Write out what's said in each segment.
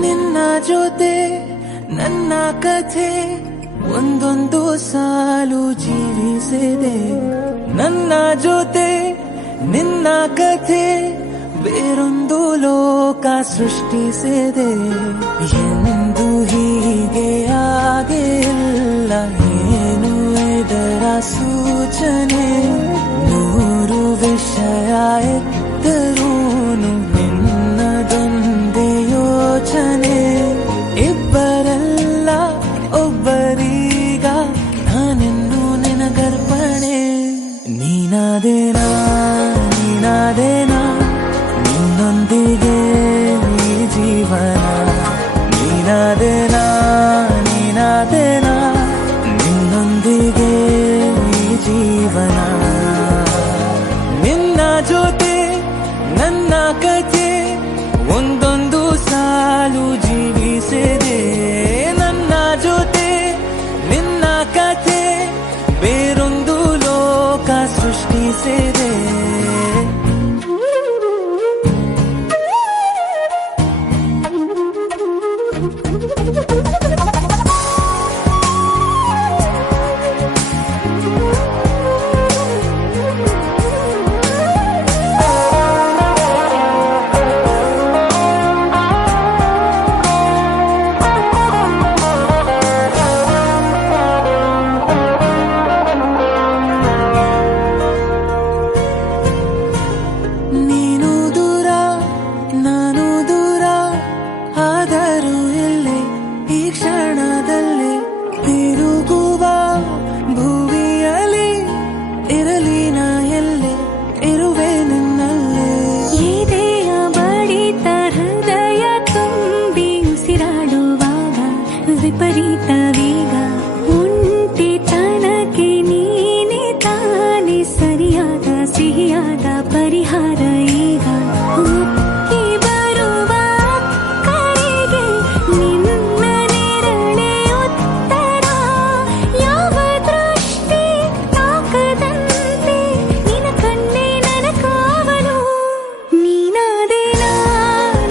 ನಿನ್ನ ಜೊತೆ ನನ್ನ ಕಥೆ ಒಂದೊಂದು ಸಾಲು ಜೀವಿಸಿದೆ. ನನ್ನ ಜೊತೆ ನಿನ್ನ ಕಥೆ ಬೇರೊಂದು ಲೋಕ ಸೃಷ್ಟಿಸಿದೆ. ಎಂದು ಹೀಗೆ ಆಗಿಲ್ಲ, ಏನು ಇದರ ಸೂಚನೆ? ನೂರು ವಿಷಯ ಇದ್ದರೂನು ನಿನ್ನದೊಂದೇ ಯೋಚನೆ. ಇಬ್ಬರಲ್ಲ ಒಬ್ಬರೀಗ ನಾನೆನ್ನು ನಿನಗರ್ಪಣೆ. ನೀನಾದೇನಾ ನೀನಾದೇನಾ ನಿನ್ನೊಂದಿಗೆ ಈ ಜೀವನ. ನೀನಾದೇನಾ ನೀನಾದೇನಾ ನಿನ್ನೊಂದಿಗೆ ಈ ಜೀವನ. ನಿನ್ನ ಜೊತೆ ನನ್ನ ಕಥೆ ಒಂದೊಂದು ಸಾಲು ಜೀವಿಸಿದೆ. ನನ್ನ ಜೊತೆ ನಿನ್ನ ಕಥೆ ಬೇರೊಂದು ಲೋಕ ಸೃಷ್ಟಿಸಿದೆ. ವಿಪರೀತ ವೇಗ ಒಂಟಿತನಕ್ಕೆ ನೀನೆ ತಾನೆ ಸರಿಯಾದ ಸಿಹಿಯಾದ ಪರಿಹಾರ. ಈಗ ಉಕ್ಕಿ ಬರುವ ಕರೆಗೆ ನಿನ್ನ ನೆರಳೆ ಉತ್ತರ. ಯಾವ ದೃಷ್ಟಿ ತಾಕದಂತೆ ನಿನ ಕಣ್ಣೆ ನನ್ನ ಕಾವಲು. ನೀನಾದೇನಾ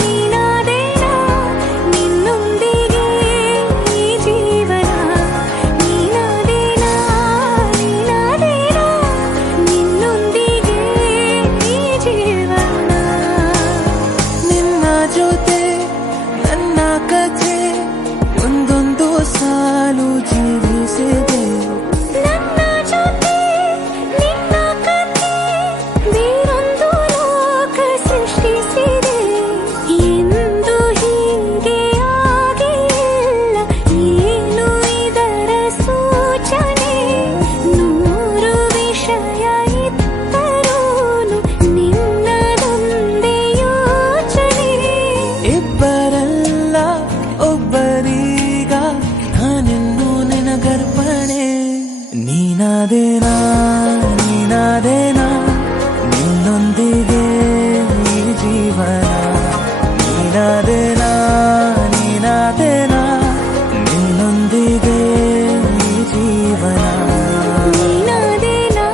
ನೀನಾದೇನಾ ನಿನ್ನೊಂದಿಗೆ ಈ ಜೀವನ. ನೀನಾದೇನಾ ನೀನಾದೇನಾ ನಿನ್ನೊಂದಿಗೆ ಈ ಜೀವನ. ನಿನ್ನ ಜೊತೆ ನನ್ನ ಕಥೆ ಒಂದೊಂದು ಸಾಲು ಜೀವಿಸಿದೆ. ನನ್ನ ಜೊತೆ ನಿನ್ನ ಕಥೆ ಬೇರೊಂದು ಲೋಕ ಸೃಷ್ಟಿಸಿದೆ. ಎಂದು ಹೀಗೆ ಆಗಿಲ್ಲ, ಏನು ಇದರ ಸೂಚನೆ? ನೂರು ವಿಷಯ ಇದ್ದರೂನು ನಿನ್ನದೊಂದೇ ಯೋಚನೆ. ಇಬ್ಬರಲ್ಲ ಒಬ್ಬರೀಗ ನಾನೆನ್ನು ನಿನಗರ್ಪಣೆ. ನೀನಾದೇನಾ ನೀನಾದೇನಾ ನಿನ್ನೊಂದಿಗೆ ಈ ಜೀವನ. ನೀನಾದೇನಾ ನೀನಾದೇನಾ ನಿನ್ನೊಂದಿಗೆ ಈ ಜೀವನ. ನೀನಾದೇನಾ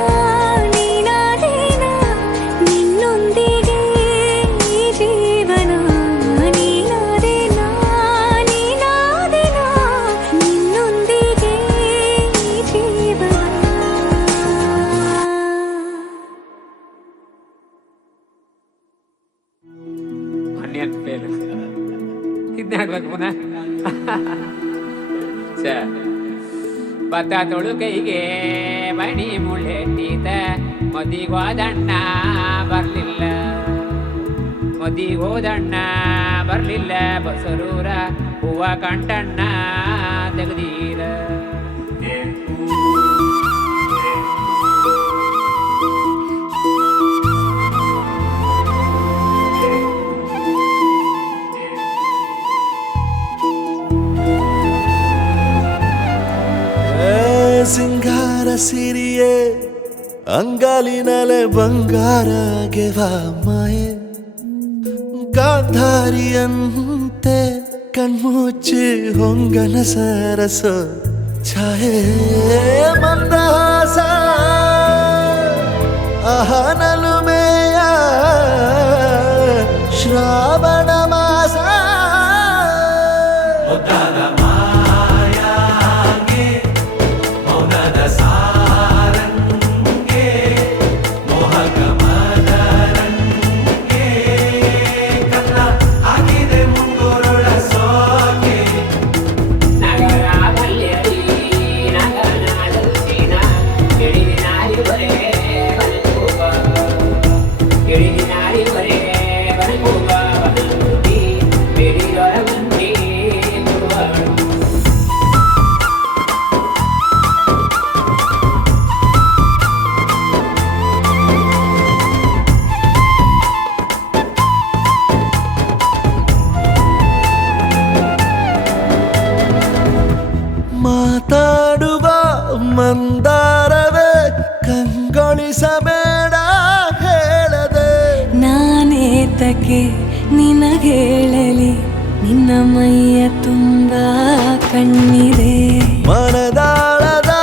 ನೀನಾದೇನಾ ನಿನ್ನೊಂದಿಗೆ ಈ ಜೀವನ. ನೀನಾದೇನಾ ನೀನಾದೇನಾ ನಿನ್ನೊಂದಿಗೆ ಈ ಜೀವನ. ಆನಿಯನ್ ಫೇಲ್ ಇದ್ನಾಡ್ಬೇಕು ಪುನಃ. ಭತ್ತ ತೊಳು ಕೈಗೆ ಮಣಿ ಮುಳ್ಳೆಟ್ಟೀತ ಮದಿಗೋದಣ್ಣ ಬರ್ಲಿಲ್ಲ. ಮದಿಗೋದಣ್ಣ ಬರ್ಲಿಲ್ಲ. ಬಸರೂರ ಹೂವ ಕಂಟಣ್ಣ ತೆಗ್ದೀರ. ಸಿಂಗಾರ ಸಿರಿಯೇ ಅಂಗಾಲಿನಲೆ ಬಂಗಾರ ಗೆವ ಮಾಯೆ. ಗಾಂಧಾರಿಯಂತೆ ಕಣ್ಮುಚ್ಚಿ ಹೊಂಗನ ಸರಸ ಛಾಯೆ. ಮಂದಹಾಸ ಆಹನಲುಮೆಯ ಶ್ರಾವಣ ಮಾಸ. ಏತಕ್ಕೆ ನಿನಗೇಳಲಿ ನಿನ್ನ ಮೈಯ ತುಂಬ ಕಣ್ಣಿದೆ ಮನದಾಳದ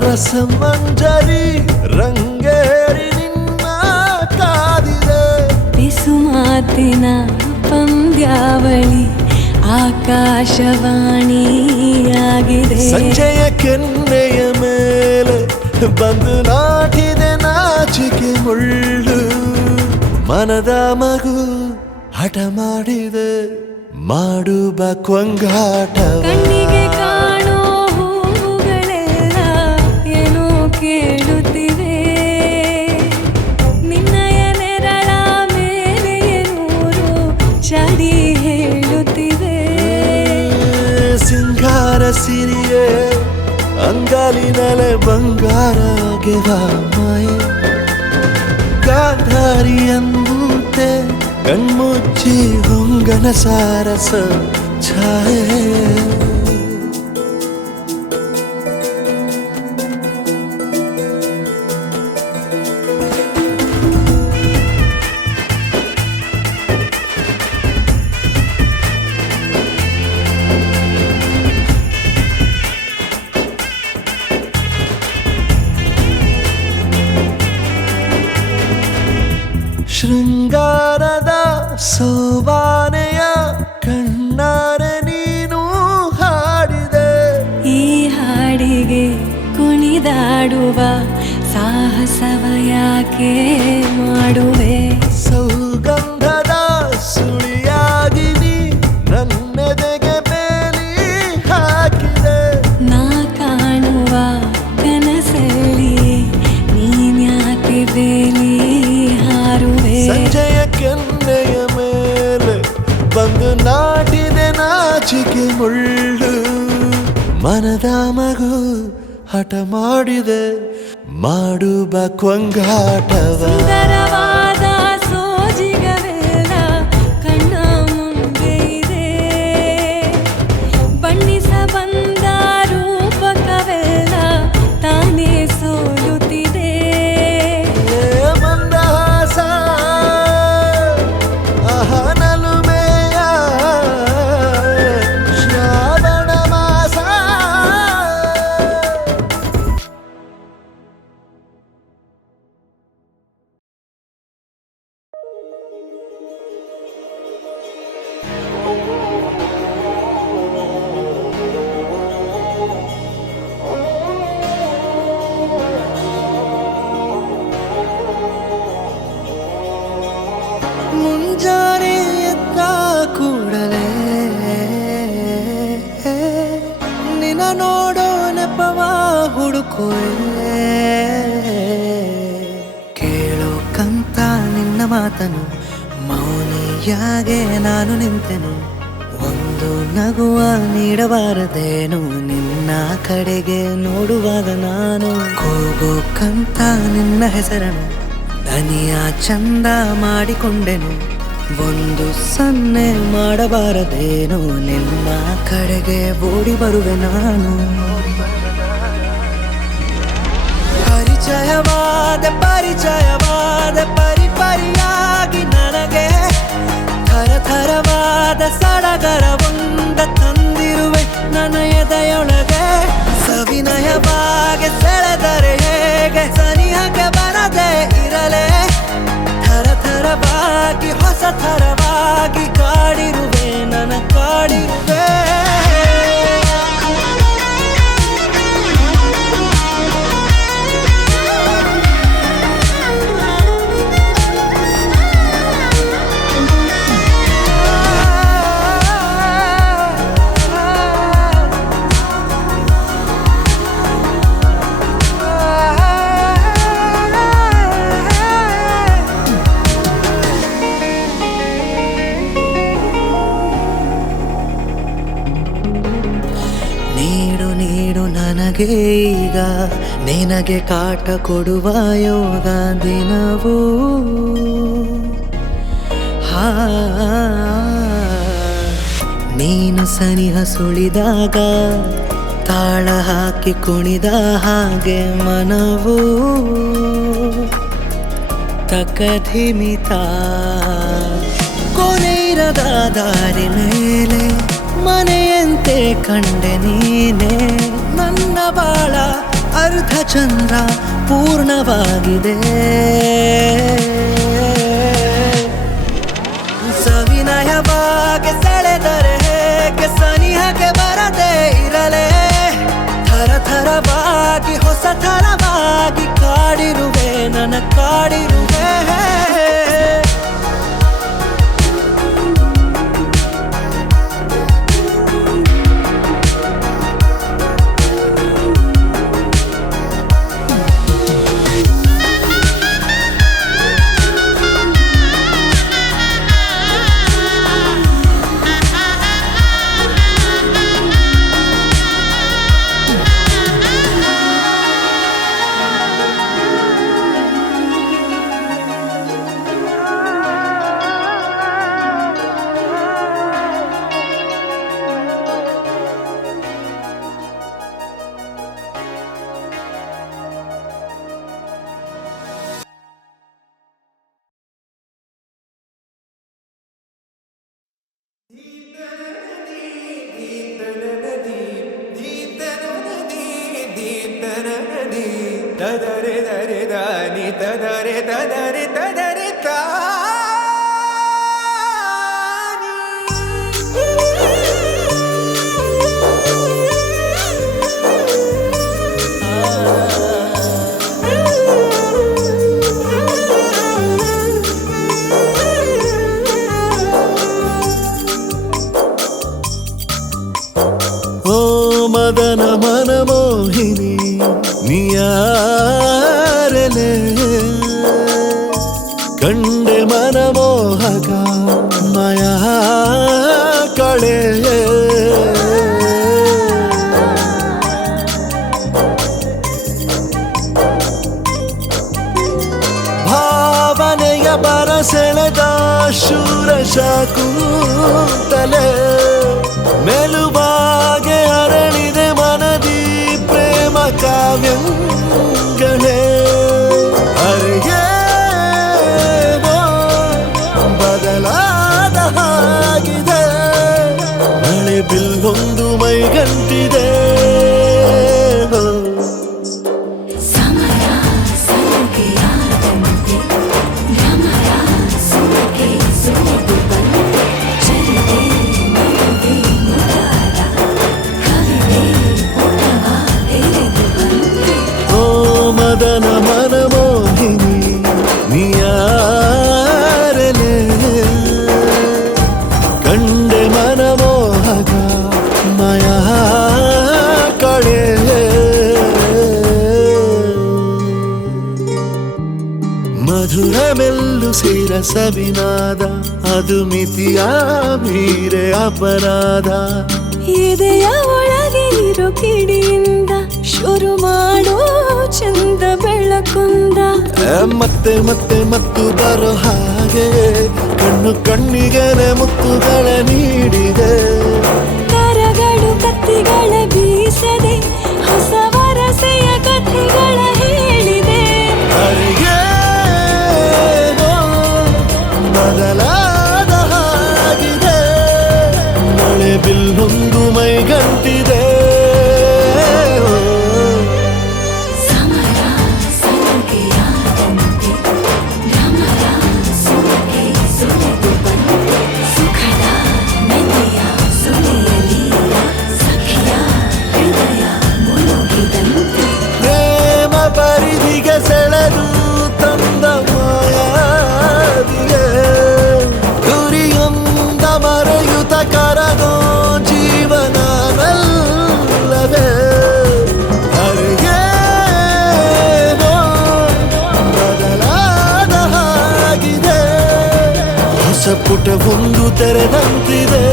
ರಸಮಂಜರಿ ರಂಗೇರಿ ನಿನ್ನ ಕಾದಿದೆ ಬಿಸು ಮಾತಿನ ಪಂದ್ಯಾವಳಿ ಆಕಾಶವಾಣಿಯಾಗಿದೆ ಸಂಜೆಯ ಕೆನ್ನೆಯ ಮೇಲೆ ಬಂದು ನಾಟಿದೆ ನಾಚಿಕೆ ಮುಳ್ಳು ಮನದ ಮಗು ಹಠ ಮಾಡಿದೆ ಮಾಡುವ ಕೊಂಗಾಟವ ಕಣ್ಣಿಗೆ ಕಾಣೋ ಹೂವುಗಳೆಲ್ಲ ಏನೋ ಕೇಳುತ್ತಿವೆ ನಿನ್ನಯ ನೆರಳ ಮೇಲೆ ನೂರು ಚಡಿ ಹೇಳುತ್ತಿವೆ ಸಿಂಗಾರ ಸಿರಿಯೇ ಅಂಗಾಲಿನಲೆ ಬಂಗಾರ ಗೆವ ಮಾಯೆ ಗಾಂಧಾರಿಯಂತೆ ಕಣ್ಮುಚ್ಚಿ ಹೊಂಗನ ಸಾರಸ ಛಾಯೆ ಶೃಂಗಾರದ ಸೋಬಾನೆಯ ಕಣ್ಣಾರೆ ನೀನು ಹಾಡಿದೆ ಈ ಹಾಡಿಗೆ ಕುಣಿದಾಡುವ ಸಾಹಸವ ಯಾಕೆ ಮಾಡುವೆ ಸೌಗಂಧದ ಸುಳಿಯಾಗಿ ನೀ ನನ್ನೆದೆಗೆ ಬೇಲಿ ಹಾಕಿದೆ ನಾ ಕಾಣುವ ಕನಸಲ್ಲಿ ನೀನ್ಯಾಕೆ ಬೇಲಿ ಹಾರುವೆ ಸಂಜೆಯ ಕೆನ್ನೆಯ ಮೇಲೆ ಬಂದು ನಾಟಿದೆ ನಾಚಿಕೆ ಮುಳ್ಳು ಮನದ ಮಗು ಹಠ ಮಾಡಿದೆ ಮಾಡುವ ಕೊಂಗಾಟವ ಸುಂದರವಾದ ಸೋಜಿಗವೆಲ್ಲ ಕಣ್ಣ ಮುಂದೆ ಇದೆ ಬಣ್ಣಿಸ ಬಂದ ರೂಪಕವೆಲ್ಲ ತಾನೇ ಸೋಲುತ್ತಿದೆ ಮಂದಹಾಸ ಅಹನಲುಮೆಯ ಶ್ರಾವಣ ಮಾಸ ಮುಂಜಾನೆ ಎದ್ದ ಕೂಡಲೇ ನಿನ್ನ ನೋಡೋ ನೆಪವ ಹುಡುಕುವೆ ಕೇಳೋ ಕಂತ ನಿನ್ನ ಮಾತನು ಮೌನಿಯಾಗೆ ನಾನು ನಿಂತೆನು ಒಂದು ನಗುವ ನೀಡಬಾರದೇನು ನಿನ್ನ ಕಡೆಗೆ ನೋಡುವಾಗ ನಾನು ಕೂಗೋ ಕಂತ ನಿನ್ನ ಹೆಸರನು ದನಿಯ ಚಂದ ಮಾಡಿಕೊಂಡೆನು ಒಂದು ಸನ್ನೆ ಮಾಡಬಾರದೇನು ನಿನ್ನ ಕಡೆಗೆ ಓಡಿ ಬರುವೆ ನಾನು ಪರಿಚಯವಾದ ಪರಿಪರಿಯಾಗಿ ನನಗೆ ಥರಥರವಾದ ಸಡಗರ ಒಂದ ತಂದಿರುವೆ ನನ್ನ ಎದೆಯೊಳಗೆ ಸವಿನಯವಾಗಿ ಸೆಳೆದರೆ ಹೇಗೆ ಸನಿಹಕ್ಕೆ ಬರದೆ ಇರಲೇ ಥರಥರವಾಗಿ ಹೊಸ ಥರವಾಗಿ ಕಾಡಿರುವೆ ನನ್ನ ಕಾಡಿರುವೆ ನನಗೆ ಈಗ ನಿನಗೆ ಕಾಟ ಕೊಡುವ ಯೋಗ ದಿನವೂ ನೀನು ಸನಿಹ ಸುಳಿದಾಗ ತಾಳ ಹಾಕಿ ಕುಣಿದ ಹಾಗೆ ಮನವೂ ತಕಧಿಮಿತ ಕೊನೆಯಿರದ ದಾರಿ ಮೇಲೆ ಮನೆಯಂತೆ ಕಂಡೆ ನೀನೆ ನನ್ನ ಬಾಳ ಅರ್ಧ ಚಂದ್ರ ಪೂರ್ಣವಾಗಿದೆ ಸವಿನಯವಾಗಿ ಸೆಳೆದರೆ ಹೇಗೆ ಸನಿಹಕ್ಕೆ ಬರದೇ ಇರಲೇ ಥರ ಥರವಾಗಿ ಹೊಸ ಥರವಾಗಿ ಕಾಡಿರುವೆ ನನ್ನ ಕಾಡಿರುವೆ ತದರೆ ದರೆ ದಾನಿ ತದರೆ ತದರೆ ತದರೆ ಓ ಮದನ ಮನಮೋಹಿನಿ ನಿಯಾರಲೆ ಕಂಡೆ ಮನಮೋಹಕ ಮಾಯಾ ಕಳೆ ಭಾವನೆಯ ಬರಸೆಳೆದ ಶೂರಶ ಕೂತಲೆ ಮೆಲುವಾಗೆ ಅರಳಿದೆ ಮನದಿ ಪ್ರೇಮ ಕಾವ್ಯಗಳೇ ಅರಿಯೇನೋ ಬದಲಾದ ಹಾಗಿದೆ ಮಳೆ ಬಿಲ್ಲೊಂದು ಮೈಗಂಟಿದೆ ಸಮಯ ಸಲಿಗೆಯಾದಂತೆ ಭ್ರಮರ ಸುಮಗೆ ಸುಳಿದು ಬಂದೆ ಚರಿತೆ ನಡುವೆ ಮುದಾದ ಕವಿತೆ ಪುಟವ ಎಳೆದು ಬಂದೆ ಓ ಮದನ ಮನಮೋಹಿನಿ ನಿಯಾರಲೆ ಕಂಡೆ ಮನಮೋಹಕ ಮಾಯಾ ಕಳೆ ಮಧುರ ಮೆಲ್ಲು ಸೇರ ಸವಿನಾದ ಅದು ಮಿತಿಯ ಮೀರೆ ಅಪರಾಧ ಎದೆಯ ಒಳಗೆ ಇರೋ ಕಿಡಿಯಿಂದ ಶುರು ಮಾಡೋ ಚಂದ ಬೆಳಕುಂದ ಮತ್ತೆ ಮತ್ತೆ ಮತ್ತು ಬರೋ ಹಾಗೆ ಕಣ್ಣು ಕಣ್ಣಿಗೆನೆ ಮುತ್ತುಗಳ ನೀಡಿದೆ ಕರಗಳು ಕತ್ತಿಗಳ ಬೀಸದೆ ಹೊಸ ವರಸೆಯ ಕಥೆಗಳ ಹೇಳಿದೆ ಅರಿಯೇನೋ ಬದಲಾದ ಹಾಗಿದೆ ಮಳೆ ಬಿಲ್ಲೊಂದು ಮೈಗಂಟಿದೆ ಸಮಯ ಸಲಿಗೆಯಾದಂತೆ ಭ್ರಮರ ಸುಮಗೆ ಸುಳಿದು ಬಂದೆ ಸುಖದ ನೆನೆಯ ಸುಳಿಯಲಿ ಸಖಿಯ ಹೃದಯ ಮುಳುಗಿದಂತೆ ಪ್ರೇಮ ಪರಿಧಿಗೆ ಸೆಳೆದು ತಂದ ಮಾಯಾವಿಗೆ ಗುರಿಯೊಂದ ಮರೆಯುತ ಕರಗೋ ಜೀವನವಲ್ಲವೇ ಅರಿಯೇನೋ ಬದಲಾದ ಹಾಗಿದೆ ಹೊಸ ಪುಟವೊಂದು ತೆರೆದಂತಿದೆ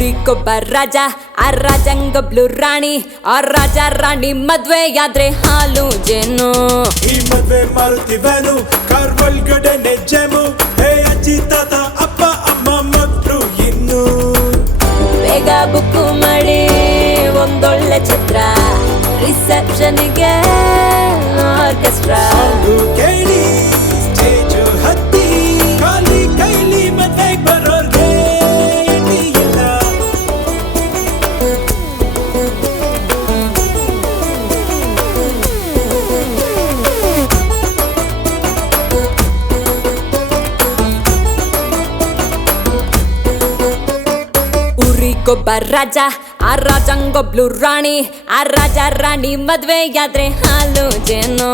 ಊರಿಗೊಬ್ಬ ರಾಜ ಆ ರಾಜಂಗೊಬ್ಳು ರಾಣಿ ಆ ರಾಜ ರಾಣಿ ಮದ್ವೆಯಾದ್ರೆ ಹಾಲು ಜೇನು ಈ ಮದ್ವೆ ಮಾರುತಿವೇನು ಕಾರ್ ಒಳಗಡೆನೆ ಜೇಮು ಹೇ ಅಜ್ಜಿ ತಾತ ಅಪ್ಪ ಅಮ್ಮ ಮಕ್ಕಳು ಇನ್ನು ಬೇಗ ಬುಕ್ಕು ಮಾಡಿ ಒಂದೊಳ್ಳೆ ಚಿತ್ರ ರಿಸೆಪ್ಷನ್ಗೆ ಆರ್ಕೆಸ್ಟ್ರಾ ಸಾಂಗು ಕೇಳಿ ಸ್ಟೇಜು ಹತ್ತಿ ಖಾಲಿ ಕೈಲಿ ಮದ್ವೆಗ್ ಬರೋರ್ಗೆ ಎಣ್ಣೆ ಇಲ್ಲ ಊರಿಗೊಬ್ಬ ರಾಜ ಆ ರಾಜಂಗೊಬ್ಳು ರಾಣಿ ಆ ರಾಜ ರಾಣಿ ಮದ್ವೆಯಾದ್ರೆ ಹಾಲು ಜೇನು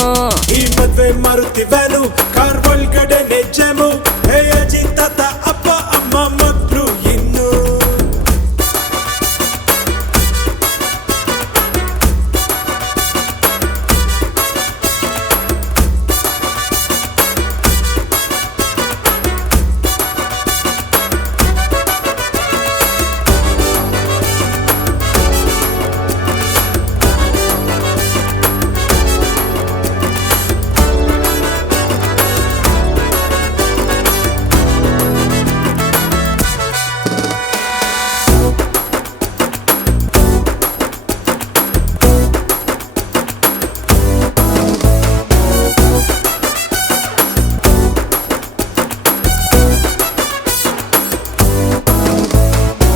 ಈ ಮದ್ವೆ ಮಾರುತಿವೇನು ಕಾರ್ ಒಳಗಡೆನೆ ಜೇಮು ಹೇ ಅಜ್ಜಿ ತಾತ ಅಪ್ಪ ಅಮ್ಮ ಮಕ್ಕಳು ಇನ್ನು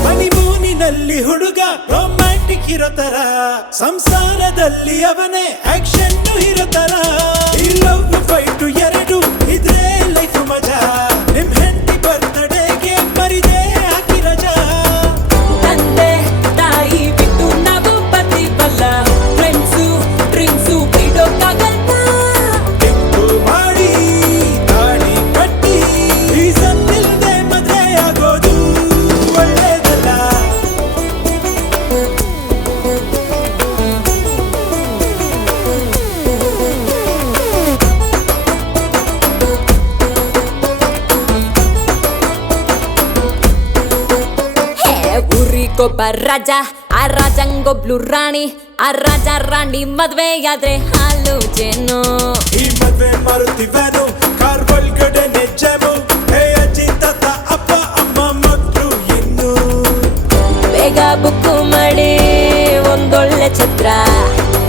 ಹನಿಮೂನಿನಲ್ಲಿ ಹುಡುಗ ರೊಮ್ಯಾಂಟಿಕ್ ಇರೋ ತರ ಸಂಸಾರದಲ್ಲಿ ಅವನೇ ಆಕ್ಷನ್ ಇರೋ ತರ ಈ ಲವ್ ಫೈಟ್ ಎರಡು ಇದ್ರೆ ಲೈಫ್ ಮಜಾ ನಿಮ್ ಹೆಂಡತಿ ಬರ್ತ್ಡೇಗೆ ಮರಿದೆ ಹಾಕಿ ರಜಾ ತಂದೆ ತಾಯಿ ಬಿಟ್ಟು ನಾವು ಬರ್ತೀವಲ್ಲ ಫ್ರೆಂಡ್ಸು ಡ್ರಿಂಕ್ಸು ಬಿಡೋಕ್ಕಾಗಲ್ಲ ಟಿಂಕು ಮಾಡಿ ತಾಳಿ ಕಟ್ಟಿ ರೀಸನ್ ಇಲ್ದೆ ಮದ್ವೆ ಆಗೋದು ಒಳ್ಳೇದಲ್ಲ ಹೇ ಊರಿಗೊಬ್ಬ ರಾಜ ಆ ರಾಜಂಗೊಬ್ಳು ರಾಣಿ ಆ ರಾಜ ರಾಣಿ ಮದ್ವೆಯಾದ್ರೆ ಹಾಲು ಜೇನು ಈ ಮದ್ವೆ ಮಾರುತಿವೇನು ಕಾರ್ ಒಳಗಡೆನೆ ಜೇಮು ಹೇ ಅಜ್ಜಿ ತಾತ ಅಪ್ಪ ಅಮ್ಮ ಮಕ್ಕಳು ಇನ್ನು ಬೇಗ ಬುಕ್ಕು ಮಾಡಿ ಒಂದೊಳ್ಳೆ ಚಿತ್ರ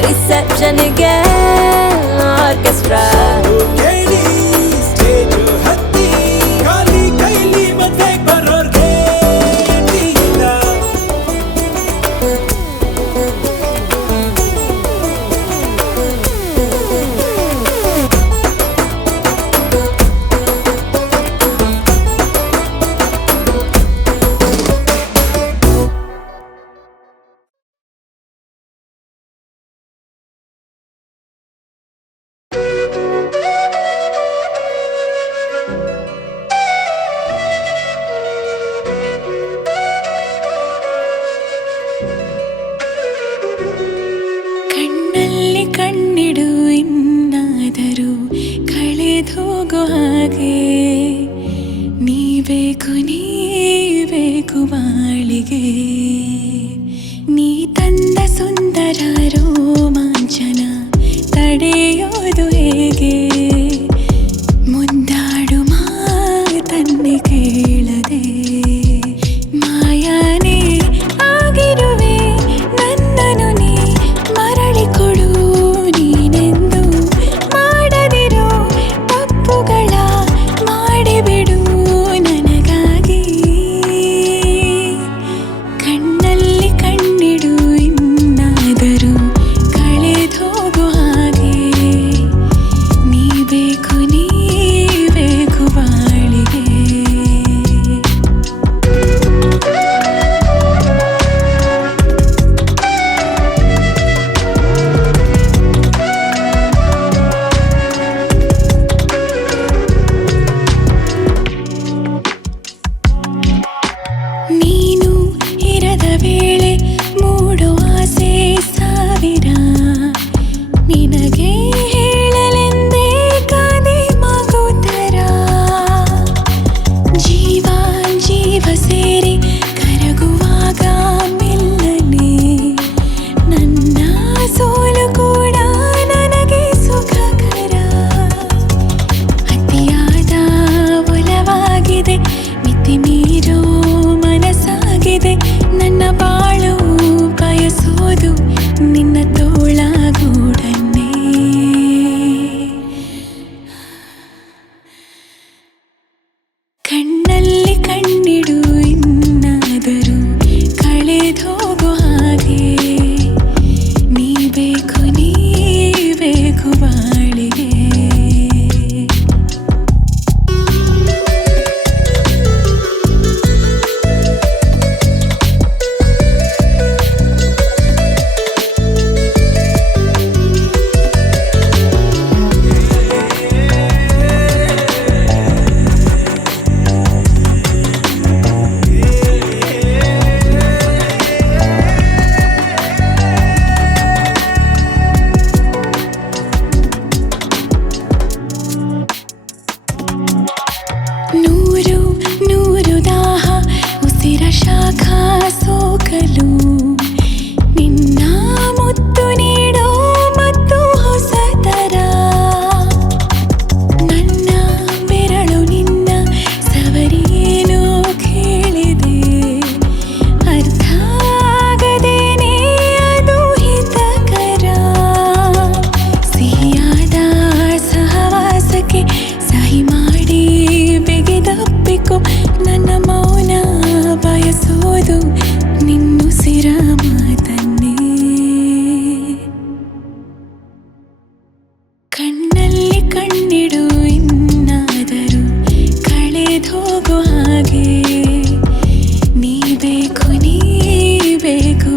ರಿಸೆಪ್ಷನ್ಗೆ ಆರ್ಕೆಸ್ಟ್ರಾ ಕೇಳಿ ಸ್ಟೇಜು ಹತ್ತಿ ಖಾಲಿ ಕೈಲಿ ಮದ್ವೆಗ್ ಬರೋರ್ಗೆ ಎಣ್ಣೆ ಇಲ್ಲ ಬೇಕು ನೀ ಬೇಕು